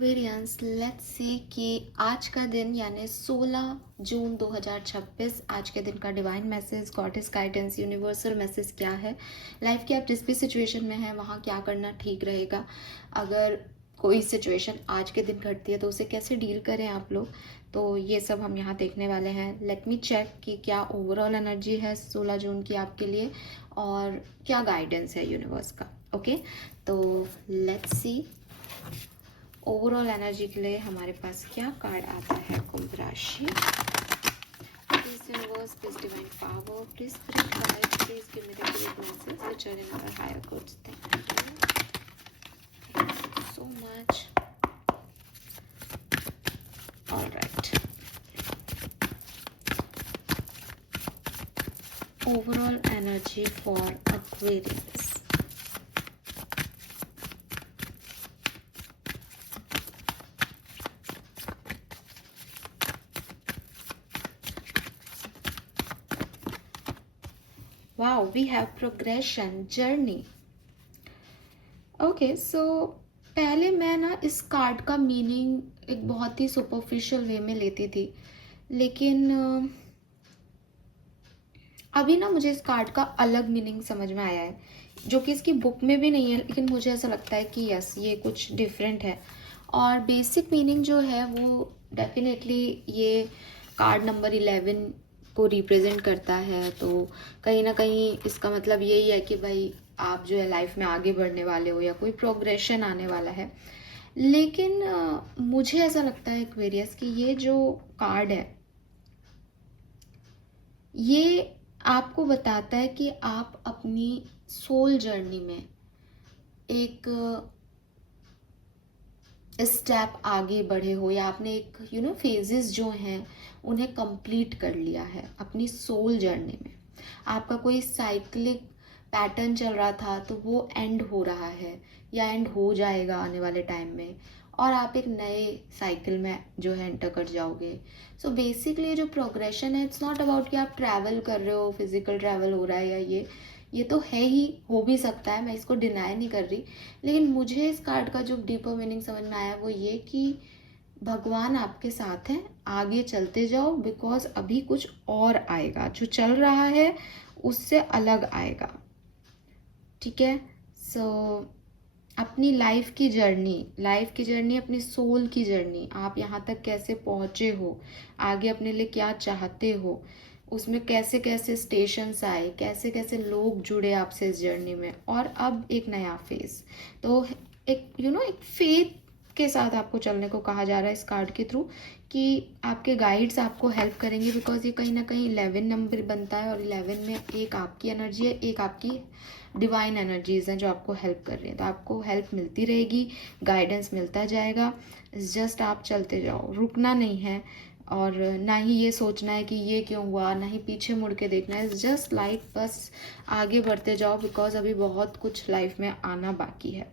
Variance let's see कि आज का दिन यानी 16 जून 2026 आज के दिन का divine message, goddess guidance, universal message क्या है। लाइफ की आप जिस भी सिचुएशन में हैं वहाँ क्या करना ठीक रहेगा। अगर कोई सिचुएशन आज के दिन घटती है तो उसे कैसे डील करें आप लोग, तो ये सब हम यहाँ देखने वाले हैं। लेट मी चेक कि क्या ओवरऑल एनर्जी है 16 जून की आपके लिए और क्या गाइडेंस है यूनिवर्स का। ओके, तो लेट्स सी ओवरऑल एनर्जी के लिए हमारे पास क्या कार्ड आता है। कुंभ राशि, please universe, please divine power, please spirit guide, please give me the great message which are in our higher goods. Thank you so much. Alright, overall energy for Aquarius. Wow, we have progression, journey. Okay, so पहले मैं ना इस card का meaning एक बहुत ही superficial वे में लेती थी, लेकिन अभी ना मुझे इस कार्ड का अलग मीनिंग समझ में आया है, जो कि इसकी बुक में भी नहीं है, लेकिन मुझे ऐसा लगता है कि यस ये कुछ डिफरेंट है। और बेसिक मीनिंग जो है वो डेफिनेटली ये कार्ड नंबर 11 को रिप्रेजेंट करता है। तो कहीं ना कहीं इसका मतलब यही है कि भाई आप जो है लाइफ में आगे बढ़ने वाले हो या कोई प्रोग्रेशन आने वाला है। लेकिन मुझे ऐसा लगता है एक्वेरियस कि ये जो कार्ड है ये आपको बताता है कि आप अपनी सोल जर्नी में एक स्टेप आगे बढ़े हो, या आपने एक फेजेस जो हैं उन्हें कंप्लीट कर लिया है अपनी सोल जर्नी में। आपका कोई साइक्लिक पैटर्न चल रहा था तो वो एंड हो रहा है या एंड हो जाएगा आने वाले टाइम में, और आप एक नए साइकिल में जो है एंटर कर जाओगे। सो बेसिकली जो प्रोग्रेशन है इट्स नॉट अबाउट कि आप ट्रैवल कर रहे हो, फिजिकल ट्रैवल हो रहा है, या ये तो है ही, हो भी सकता है, मैं इसको डिनाई नहीं कर रही। लेकिन मुझे इस कार्ड का जो डीपर मीनिंग समझ में आया वो ये कि भगवान आपके साथ हैं, आगे चलते जाओ, बिकॉज अभी कुछ और आएगा, जो चल रहा है उससे अलग आएगा। ठीक है, सो अपनी लाइफ की जर्नी, अपनी सोल की जर्नी, आप यहाँ तक कैसे पहुँचे हो, आगे अपने लिए क्या चाहते हो, उसमें कैसे कैसे स्टेशंस आए, कैसे कैसे लोग जुड़े आपसे इस जर्नी में, और अब एक नया फेज। तो एक एक फेथ के साथ आपको चलने को कहा जा रहा है इस कार्ड के थ्रू, कि आपके गाइड्स आपको हेल्प करेंगे, बिकॉज ये कहीं ना कहीं 11 नंबर बनता है, और 11 में एक आपकी एनर्जी है, एक आपकी डिवाइन एनर्जीज हैं जो आपको हेल्प कर रही हैं। तो आपको हेल्प मिलती रहेगी, गाइडेंस मिलता जाएगा। जस्ट आप चलते जाओ, रुकना नहीं है, और ना ही ये सोचना है कि ये क्यों हुआ, ना ही पीछे मुड़ के देखना है। जस्ट लाइक बस आगे बढ़ते जाओ, बिकॉज अभी बहुत कुछ लाइफ में आना बाकी है।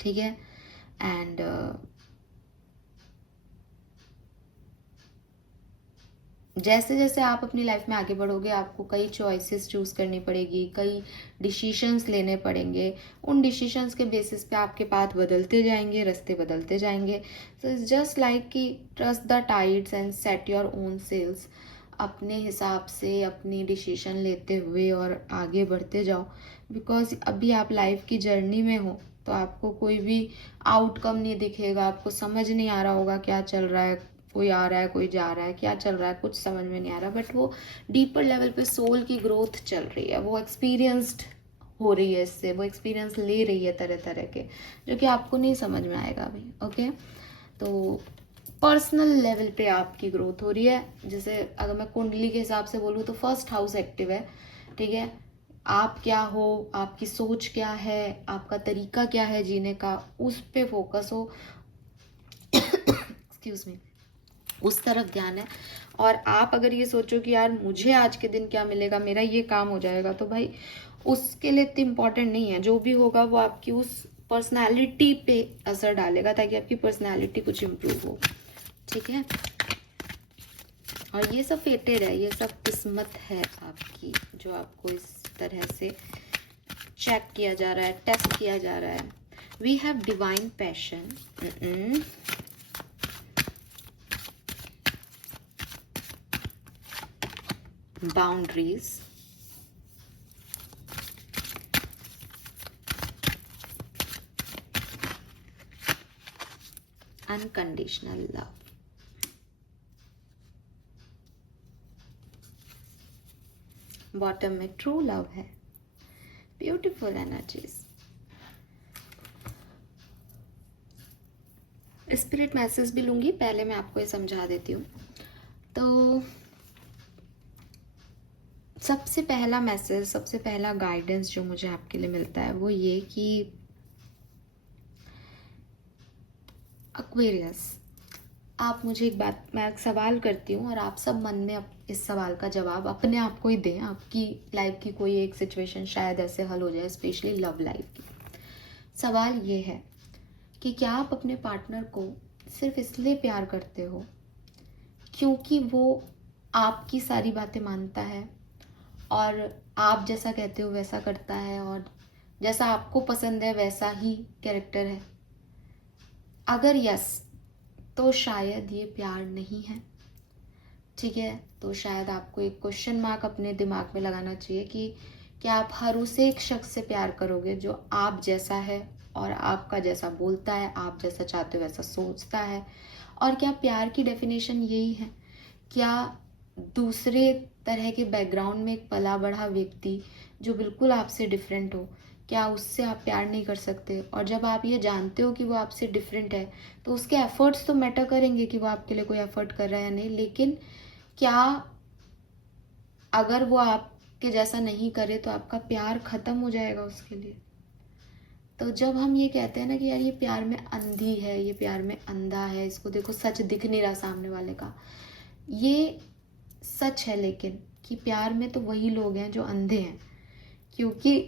ठीक है, एंड जैसे जैसे आप अपनी लाइफ में आगे बढ़ोगे आपको कई चॉइसेस चूज करनी पड़ेगी, कई डिसीशंस लेने पड़ेंगे। उन डिसीशंस के बेसिस पे आपके पाथ बदलते जाएंगे, रास्ते बदलते जाएंगे। सो इट्स जस्ट लाइक कि trust the tides and set your own sails. अपने हिसाब से अपनी डिसीजन लेते हुए और आगे बढ़ते जाओ, बिकॉज अभी आप लाइफ की जर्नी में हो, तो आपको कोई भी आउटकम नहीं दिखेगा, आपको समझ नहीं आ रहा होगा क्या चल रहा है, कोई आ रहा है कोई जा रहा है, क्या चल रहा है कुछ समझ में नहीं आ रहा, बट वो डीपर लेवल पे सोल की ग्रोथ चल रही है, वो एक्सपीरियंस्ड हो रही है, इससे वो एक्सपीरियंस ले रही है तरह तरह के, जो कि आपको नहीं समझ में आएगा अभी। ओके, तो पर्सनल लेवल पे आपकी ग्रोथ हो रही है। जैसे अगर मैं कुंडली के हिसाब से बोलूँ तो फर्स्ट हाउस एक्टिव है। ठीक है, आप क्या हो, आपकी सोच क्या है, आपका तरीका क्या है जीने का, उस पे फोकस हो। एक्सक्यूज मी, उस तरफ ध्यान है। और आप अगर ये सोचो कि यार मुझे आज के दिन क्या मिलेगा, मेरा ये काम हो जाएगा, तो भाई उसके लिए इतनी इम्पोर्टेंट नहीं है। जो भी होगा वो आपकी उस पर्सनालिटी पे असर डालेगा, ताकि आपकी पर्सनालिटी कुछ इम्प्रूव हो। ठीक है, और ये सब फेटेड है, ये सब किस्मत है आपकी, जो आपको इस तरह से चेक किया जा रहा है, टेस्ट किया जा रहा है। We have divine passion, boundaries, unconditional love. Bottom में ट्रू लव है। Beautiful energies. स्पिरिट मैसेज भी लूंगी, पहले मैं आपको ये समझा देती हूँ। तो सबसे पहला मैसेज, सबसे पहला गाइडेंस जो मुझे आपके लिए मिलता है वो ये कि एक्वेरियस, आप मुझे एक बात, मैं एक सवाल करती हूँ और आप सब मन में इस सवाल का जवाब अपने आप को ही दें। आपकी लाइफ की कोई एक सिचुएशन शायद ऐसे हल हो जाए, स्पेशली लव लाइफ की। सवाल ये है कि क्या आप अपने पार्टनर को सिर्फ इसलिए प्यार करते हो क्योंकि वो आपकी सारी बातें मानता है और आप जैसा कहते हो वैसा करता है और जैसा आपको पसंद है वैसा ही कैरेक्टर है? अगर यस, तो शायद ये प्यार नहीं है। ठीक है, तो शायद आपको एक क्वेश्चन मार्क अपने दिमाग में लगाना चाहिए कि क्या आप हर उसे एक शख्स से प्यार करोगे जो आप जैसा है और आपका जैसा बोलता है, आप जैसा चाहते हो वैसा सोचता है? और क्या प्यार की डेफिनेशन यही है? क्या दूसरे तरह के बैकग्राउंड में एक पला बढ़ा व्यक्ति जो बिल्कुल आपसे डिफरेंट हो, क्या उससे आप प्यार नहीं कर सकते? और जब आप ये जानते हो कि वो आपसे डिफरेंट है तो उसके एफर्ट्स तो मैटर करेंगे कि वो आपके लिए कोई एफर्ट कर रहा है या नहीं, लेकिन क्या अगर वो आपके जैसा नहीं करे तो आपका प्यार खत्म हो जाएगा उसके लिए? तो जब हम ये कहते हैं ना कि यार ये प्यार में अंधी है, ये प्यार में अंधा है, इसको देखो सच दिख नहीं रहा सामने वाले का, ये सच है। लेकिन कि प्यार में तो वही लोग हैं जो अंधे हैं, क्योंकि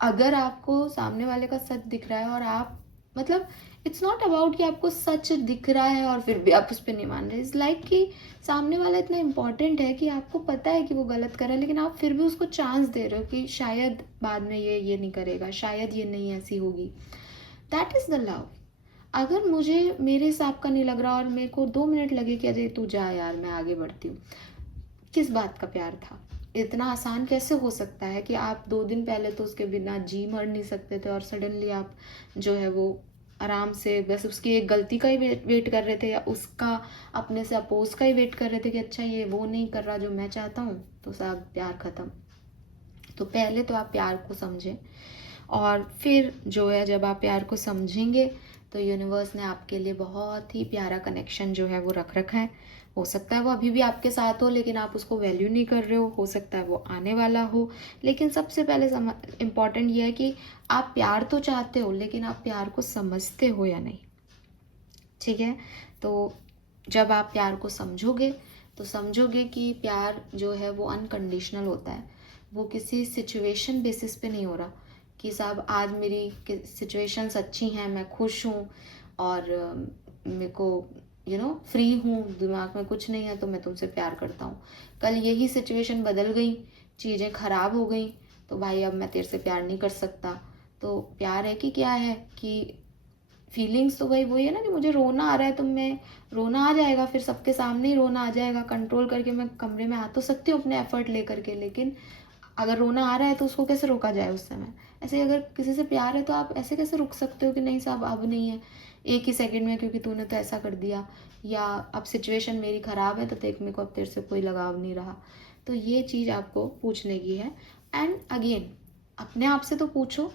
अगर आपको सामने वाले का सच दिख रहा है और आप, मतलब इट्स नॉट अबाउट कि आपको सच दिख रहा है और फिर भी आप उस पर नहीं मान रहे। इट्स लाइक कि सामने वाला इतना इम्पोर्टेंट है कि आपको पता है कि वो गलत कर रहा है, लेकिन आप फिर भी उसको चांस दे रहे हो कि शायद बाद में ये नहीं करेगा, शायद ये नहीं ऐसी होगी। That is the love. अगर मुझे मेरे हिसाब का नहीं लग रहा और मेरे को 2 मिनट लगे कि अरे तू जा यार मैं आगे बढ़ती हूँ, किस बात का प्यार था? इतना आसान कैसे हो सकता है कि आप 2 दिन पहले तो उसके बिना जी मर नहीं सकते थे और सडनली आप जो है वो आराम से बस उसकी एक गलती का ही वेट कर रहे थे या उसका अपने से अपोज का ही वेट कर रहे थे कि अच्छा ये वो नहीं कर रहा जो मैं चाहता हूँ, तो सब प्यार खत्म। तो पहले तो आप प्यार को समझें और फिर जो है जब आप प्यार को समझेंगे तो यूनिवर्स ने आपके लिए बहुत ही प्यारा कनेक्शन जो है वो रख रखा है। हो सकता है वो अभी भी आपके साथ हो लेकिन आप उसको वैल्यू नहीं कर रहे हो सकता है वो आने वाला हो। लेकिन सबसे पहले इम्पॉर्टेंट ये है कि आप प्यार तो चाहते हो लेकिन आप प्यार को समझते हो या नहीं। ठीक है, तो जब आप प्यार को समझोगे तो समझोगे कि प्यार जो है वो अनकंडीशनल होता है। वो किसी सिचुएशन बेसिस पे नहीं हो रहा कि साहब आज मेरी सिचुएशंस अच्छी हैं, मैं खुश हूँ और मेरे को फ्री हूँ, दिमाग में कुछ नहीं है तो मैं तुमसे प्यार करता हूँ। कल यही सिचुएशन बदल गई, चीज़ें खराब हो गई तो भाई अब मैं तेरे से प्यार नहीं कर सकता। तो प्यार है कि क्या है कि फीलिंग्स तो वही है ना कि मुझे रोना आ रहा है तो मैं रोना आ जाएगा, फिर सबके सामने ही रोना आ जाएगा, कंट्रोल करके मैं कमरे में आ तो सकती हूँ अपने एफर्ट लेकर के, लेकिन अगर रोना आ रहा है तो उसको कैसे रोका जाए उस समय? ऐसे अगर किसी से प्यार है तो आप ऐसे कैसे रुक सकते हो कि नहीं साहब अब नहीं है, एक ही सेकंड में क्योंकि तूने तो ऐसा कर दिया, या अब सिचुएशन मेरी ख़राब है तो देख मेरे को अब तेरे से कोई लगाव नहीं रहा। तो ये चीज़ आपको पूछने की है। एंड अगेन अपने आप से तो पूछो,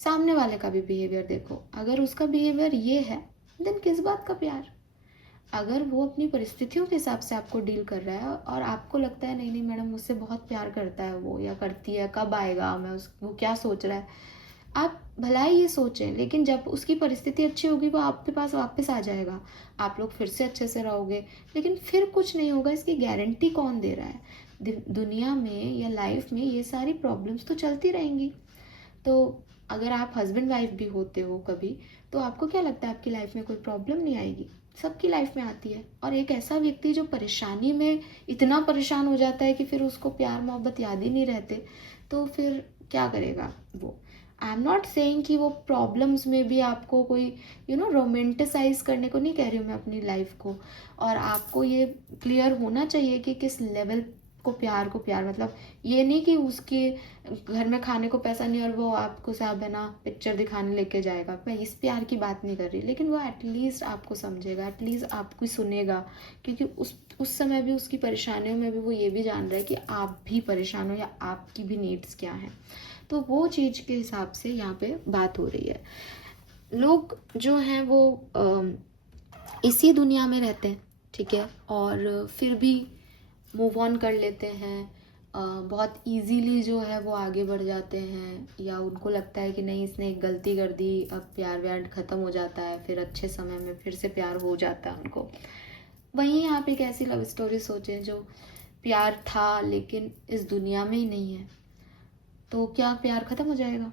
सामने वाले का भी बिहेवियर देखो। अगर उसका बिहेवियर ये है देन किस बात का प्यार? अगर वो अपनी परिस्थितियों के हिसाब से आपको डील कर रहा है और आपको लगता है नहीं नहीं मैडम मुझसे बहुत प्यार करता है वो या करती है, कब आएगा, मैं वो क्या सोच रहा है, आप भला ही ये सोचें, लेकिन जब उसकी परिस्थिति अच्छी होगी वो आपके पास वापस आ जाएगा, आप लोग फिर से अच्छे से रहोगे। लेकिन फिर कुछ नहीं होगा, इसकी गारंटी कौन दे रहा है? दुनिया में या लाइफ में ये सारी प्रॉब्लम्स तो चलती रहेंगी। तो अगर आप हस्बैंड वाइफ भी होते हो कभी, तो आपको क्या लगता है आपकी लाइफ में कोई प्रॉब्लम नहीं आएगी? सबकी लाइफ में आती है। और एक ऐसा व्यक्ति जो परेशानी में इतना परेशान हो जाता है कि फिर उसको प्यार मोहब्बत याद ही नहीं रहते, तो फिर क्या करेगा वो? आई एम नॉट सेइंग कि वो प्रॉब्लम्स में भी आपको कोई रोमांटिसाइज करने को नहीं कह रही हूँ मैं अपनी लाइफ को। और आपको ये क्लियर होना चाहिए कि किस लेवल को प्यार मतलब ये नहीं कि उसके घर में खाने को पैसा नहीं और वो आपको साहब है ना पिक्चर दिखाने लेके जाएगा, मैं इस प्यार की बात नहीं कर रही, लेकिन वो एटलीस्ट आपको समझेगा, एटलीस्ट आपको सुनेगा, क्योंकि उस समय भी उसकी परेशानियों में भी वो ये भी जान रहा है कि आप भी परेशान हो या आपकी भी नीड्स क्या हैं। तो वो चीज़ के हिसाब से यहाँ पे बात हो रही है। लोग जो हैं वो इसी दुनिया में रहते हैं, ठीक है, और फिर भी मूव ऑन कर लेते हैं, बहुत इजीली जो है वो आगे बढ़ जाते हैं, या उनको लगता है कि नहीं इसने एक गलती कर दी, अब प्यार व्यार ख़त्म हो जाता है, फिर अच्छे समय में फिर से प्यार हो जाता है उनको। वहीं आप एक ऐसी लव स्टोरी सोचें जो प्यार था लेकिन इस दुनिया में ही नहीं है, तो क्या प्यार ख़त्म हो जाएगा?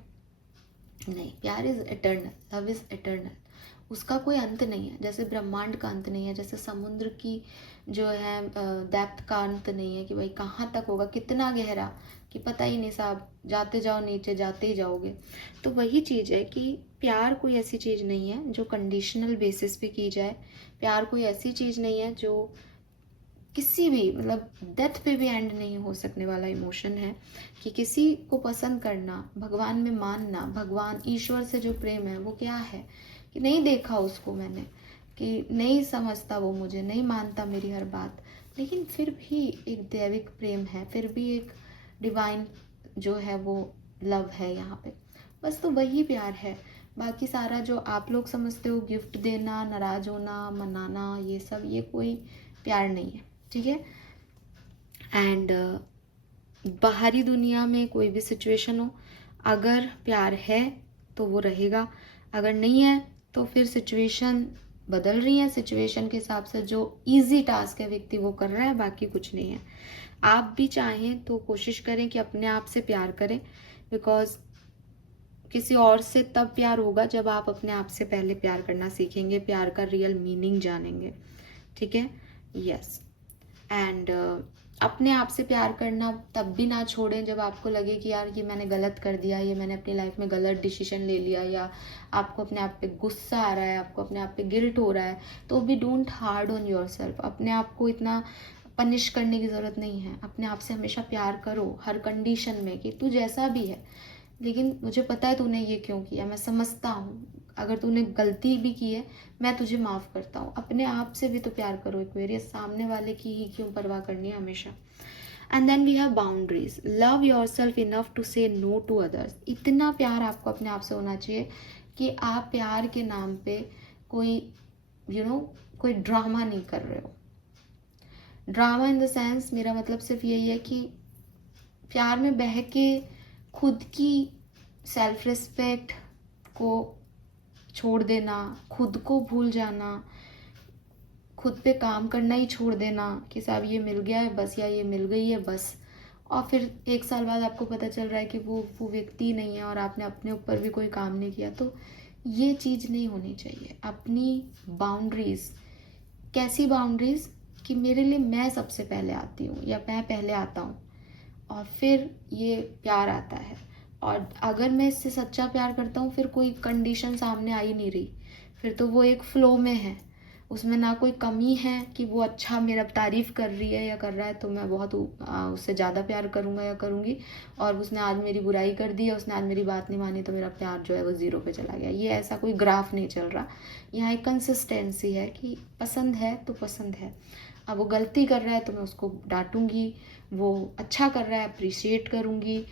नहीं, प्यार is eternal, love is eternal, उसका कोई अंत नहीं है। जैसे ब्रह्मांड का अंत नहीं है, जैसे समुद्र की जो है डेप्थ का अंत नहीं है कि भाई कहाँ तक होगा, कितना गहरा कि पता ही नहीं साहब, जाते जाओ नीचे जाते ही जाओगे। तो वही चीज़ है कि प्यार कोई ऐसी चीज़ नहीं है जो कंडीशनल बेसिस पे की जाए। प्यार कोई ऐसी चीज़ नहीं है जो किसी भी मतलब डेथ पे भी एंड नहीं हो सकने वाला इमोशन है। कि किसी को पसंद करना, भगवान में मानना, भगवान ईश्वर से जो प्रेम है वो क्या है कि नहीं देखा उसको मैंने, कि नहीं समझता वो मुझे, नहीं मानता मेरी हर बात, लेकिन फिर भी एक दैविक प्रेम है, फिर भी एक डिवाइन जो है वो लव है यहाँ पे। बस तो वही प्यार है। बाकी सारा जो आप लोग समझते हो गिफ्ट देना, नाराज़ होना, मनाना, ये सब ये कोई प्यार नहीं है, ठीक है। एंड बाहरी दुनिया में कोई भी सिचुएशन हो, अगर प्यार है तो वो रहेगा, अगर नहीं है तो फिर सिचुएशन बदल रही है, सिचुएशन के हिसाब से जो इजी टास्क है व्यक्ति वो कर रहा है, बाकी कुछ नहीं है। आप भी चाहें तो कोशिश करें कि अपने आप से प्यार करें, बिकॉज किसी और से तब प्यार होगा जब आप अपने आप से पहले प्यार करना सीखेंगे, प्यार का रियल मीनिंग जानेंगे, ठीक है। यस। एंड अपने आप से प्यार करना तब भी ना छोड़ें जब आपको लगे कि यार ये मैंने गलत कर दिया, ये मैंने अपनी लाइफ में गलत डिसीजन ले लिया, या आपको अपने आप पे गुस्सा आ रहा है, आपको अपने आप पे गिल्ट हो रहा है, तो भी don't hard on your self. अपने आप को इतना पनिश करने की ज़रूरत नहीं है। अपने आप से हमेशा प्यार करो हर कंडीशन में कि तू जैसा भी है, लेकिन मुझे पता है तूने ये क्यों किया, मैं समझता हूँ, अगर तूने गलती भी की है मैं तुझे माफ़ करता हूँ। अपने आप से भी तो प्यार करो एक बार, ये सामने वाले की ही क्यों परवाह करनी है हमेशा। And then we have boundaries. Love yourself enough to say no to others. इतना प्यार आपको अपने आप से होना चाहिए कि आप प्यार के नाम पे कोई कोई ड्रामा नहीं कर रहे हो। ड्रामा इन द सेंस, मेरा मतलब सिर्फ यही है कि प्यार में बह के खुद की सेल्फ रिस्पेक्ट को छोड़ देना, खुद को भूल जाना, खुद पे काम करना ही छोड़ देना कि साहब ये मिल गया है बस, या ये मिल गई है बस, और फिर 1 साल बाद आपको पता चल रहा है कि वो व्यक्ति नहीं है और आपने अपने ऊपर भी कोई काम नहीं किया। तो ये चीज़ नहीं होनी चाहिए। अपनी बाउंड्रीज, कैसी बाउंड्रीज कि मेरे लिए मैं सबसे पहले आती हूँ या मैं पहले आता हूँ और फिर ये प्यार आता है। और अगर मैं इससे सच्चा प्यार करता हूँ फिर कोई कंडीशन सामने आ ही नहीं रही, फिर तो वो एक फ्लो में है, उसमें ना कोई कमी है कि वो अच्छा मेरा तारीफ़ कर रही है या कर रहा है तो मैं बहुत उससे ज़्यादा प्यार करूँगा या करूँगी, और उसने आज मेरी बुराई कर दी या उसने आज मेरी बात नहीं मानी तो मेरा प्यार जो है वो ज़ीरो पे चला गया। ये ऐसा कोई ग्राफ नहीं चल रहा। यहाँ एक कंसिस्टेंसी है कि पसंद है तो पसंद है। अब वो गलती कर रहा है तो मैं उसको डांटूंगी, वो अच्छा कर रहा है अप्रिशिएट करूँगी,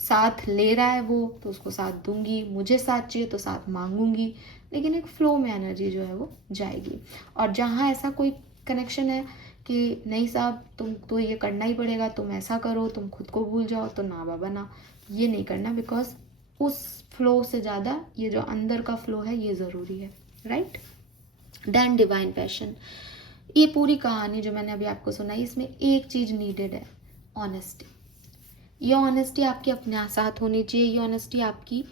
साथ ले रहा है वो तो उसको साथ दूंगी, मुझे साथ चाहिए तो साथ मांगूंगी, लेकिन एक फ्लो में एनर्जी जो है वो जाएगी। और जहाँ ऐसा कोई कनेक्शन है कि नहीं साहब तुम तो ये करना ही पड़ेगा, तुम ऐसा करो, तुम खुद को भूल जाओ, तो ना बाबा ना, ये नहीं करना, बिकॉज उस फ्लो से ज़्यादा ये जो अंदर का फ्लो है ये ज़रूरी है, राइट। Then divine passion. ये पूरी कहानी जो मैंने अभी आपको सुनाई, इसमें एक चीज़ नीडेड है, ऑनेस्टी। ये ऑनेस्टी आपकी अपने साथ होनी चाहिए, ये ऑनेस्टी आपकी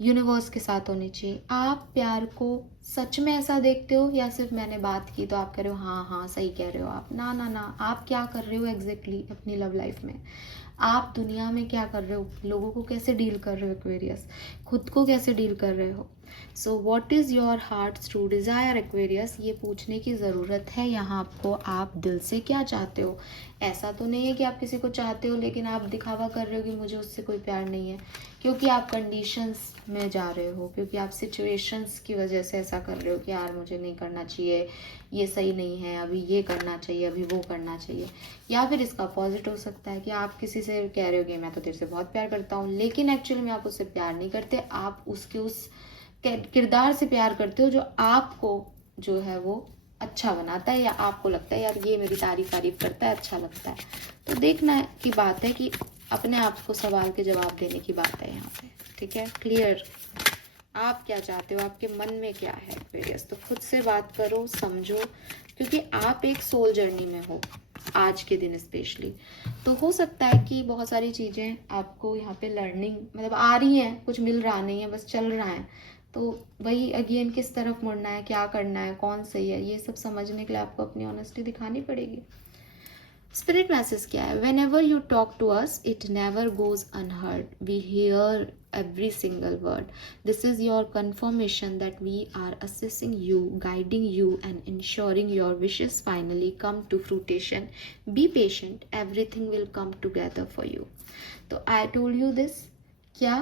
यूनिवर्स के साथ होनी चाहिए। आप प्यार को सच में ऐसा देखते हो या सिर्फ मैंने बात की तो आप कह रहे हो हाँ हाँ सही कह रहे हो आप? ना ना ना, आप क्या कर रहे हो एग्जैक्टली अपनी लव लाइफ में? आप दुनिया में क्या कर रहे हो, लोगों को कैसे डील कर रहे हो एक्वेरियस, खुद को कैसे डील कर रहे हो। So what is your hearts true desire Aquarius, ये पूछने की ज़रूरत है यहाँ आपको, आप दिल से क्या चाहते हो। ऐसा तो नहीं है कि आप किसी को चाहते हो लेकिन आप दिखावा कर रहे हो कि मुझे उससे कोई प्यार नहीं है, क्योंकि आप कंडीशंस में जा रहे हो, क्योंकि आप सिचुएशंस की वजह से ऐसा कर रहे हो कि यार मुझे नहीं करना चाहिए, ये सही नहीं है, अभी ये करना चाहिए, अभी वो करना चाहिए। या फिर इसका अपोजिट हो सकता है कि आप किसी से कह रहे हो कि मैं तो तेरे से बहुत प्यार करता हूँ, लेकिन एक्चुअली में आप उससे प्यार नहीं करते, आप उसके उस किरदार से प्यार करते हो जो आपको जो है वो अच्छा बनाता है, या आपको लगता है यार ये मेरी तारीफ करता है, अच्छा लगता है। तो देखना की बात है कि अपने आप को सवाल के जवाब देने की बात है यहाँ पे, ठीक है। क्लियर, आप क्या चाहते हो, आपके मन में क्या है एक्वेरियस, तो खुद से बात करो, समझो, क्योंकि आप एक सोल जर्नी में हो आज के दिन स्पेशली। तो हो सकता है कि बहुत सारी चीज़ें आपको यहाँ पे लर्निंग मतलब आ रही हैं, कुछ मिल रहा नहीं है, बस चल रहा है। तो वही अगेन किस तरफ मुड़ना है, क्या करना है, कौन सही है, ये सब समझने के लिए आपको अपनी ऑनेस्टी दिखानी पड़ेगी। स्पिरिट मैसेज क्या है, whenever you talk to us it never goes unheard, we hear every single word. This is your confirmation that we are assessing you, guiding you and ensuring your wishes finally come to fruition. Be patient, everything will come together for you. तो I told you this क्या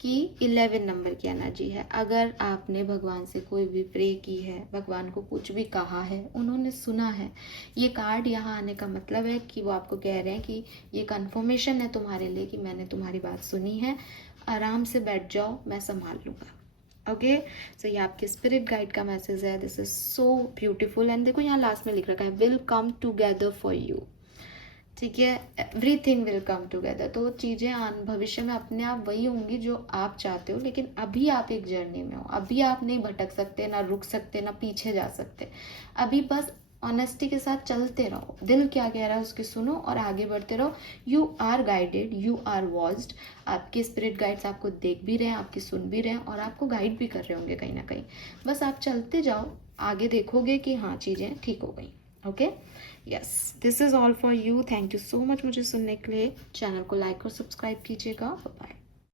कि 11 number की energy है। अगर आपने भगवान से कोई भी प्रे की है, भगवान को कुछ भी कहा है, उन्होंने सुना है, ये कार्ड यहाँ आने का मतलब है कि वो आपको कह रहे हैं कि ये कन्फर्मेशन है तुम्हारे लिए कि मैंने तुम्हारी बात सुनी है, आराम से बैठ जाओ, मैं संभाल लूँगा। ओके, सो ये आपके स्पिरिट गाइड का मैसेज है। This is so beautiful and देखो यहाँ लास्ट में लिख रखा है will come together for you, ठीक है, एवरीथिंग विल कम टुगेदर। तो चीज़ें भविष्य में अपने आप वही होंगी जो आप चाहते हो, लेकिन अभी आप एक जर्नी में हो, अभी आप नहीं भटक सकते, ना रुक सकते, ना पीछे जा सकते। अभी बस ऑनेस्टी के साथ चलते रहो, दिल क्या कह रहा है उसकी सुनो और आगे बढ़ते रहो। You are guided, you are watched, आपके स्पिरिट गाइड्स आपको देख भी रहे हैं, आपकी सुन भी रहे हैं और आपको गाइड भी कर रहे होंगे कहीं ना कहीं। बस आप चलते जाओ, आगे देखोगे कि हाँ चीज़ें ठीक हो गई। Okay, yes, this is all for you. Thank you so much मुझे सुनने के लिए। चैनल को लाइक और सब्सक्राइब कीजिएगा। बाय।